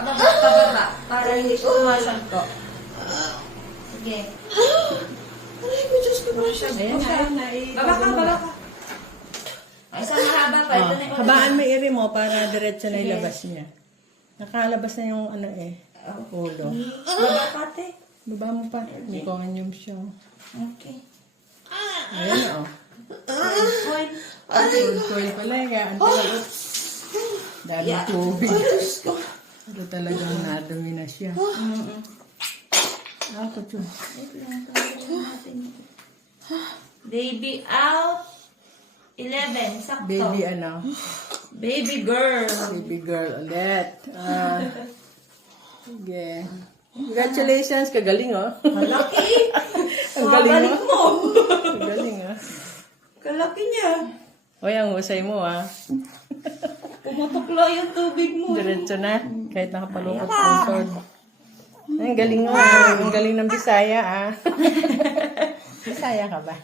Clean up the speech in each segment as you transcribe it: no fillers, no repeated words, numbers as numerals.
Pababa. Para hindi siya sumasanto. Sige. Aray ko, Diyos ko, precious. Ayan na. Baba ka. Ay, isang mahaba pa. Ito na yung Habaan mo iri mo para diretso na ilabas niya. Nakalabas na yung ano ulo. Baba ka, te. Baba mo pa. Hindi ko anyong siya. Okay. Ayan Point. Coil pala kaya ang tagal. Dami tubig. Diyos ko. Ito talagang nadumi na siya. Ako to. Baby out. 11. Sakto. Baby ano? Baby girl. Baby girl ulit. Sige. Congratulations. Kagaling oh. Malaki. Ang galing Mabalik mo. mo. Ang galing ah. Kalaki niya. Oy, ang husay mo ah. Pumutuklo yung tubig mo. Diretso na. Kahit nakapalukot ng sword. Ang galing mo ah. Ang galing ng Bisaya ah. Bisaya ka ba?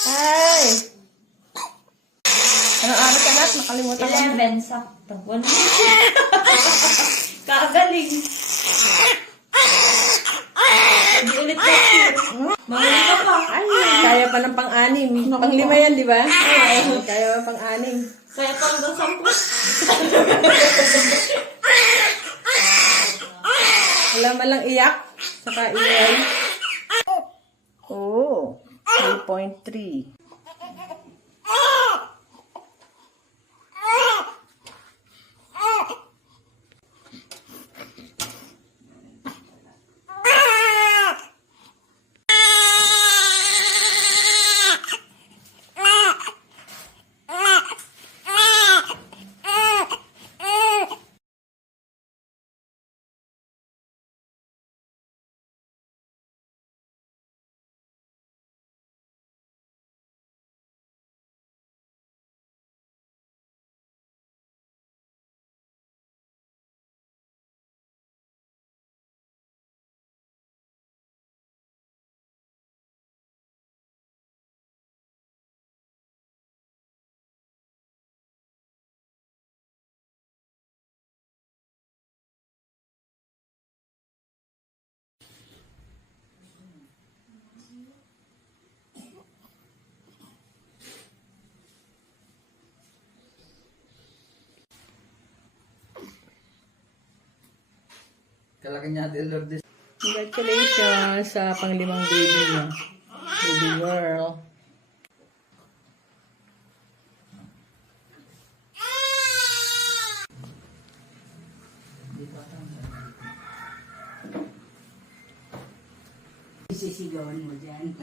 Hi! Anong araw ka na? Nakalimutan ko. 11. Sakto. 1 Kagaling. Hindi ulit kasi. Mahuli ka pa. Ay, kaya pa ng pang-anim. Pang-lima yan, di ba? Kaya pa pang-anim. Kaya pa hanggang 10. Wala man lang iyak. Saka iyan. Oo. 3.3. Kalaki niya din Lord this. Congratulations sa pang-limang baby niya. Baby girl. Sisigawan mo dyan.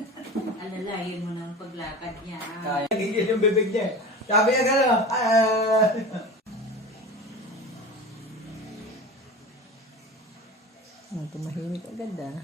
Alalahin mo ng paglakad niya. Kaya gigil yung bibig niya. Sabi niya gano'n. Tumahimik agad ah.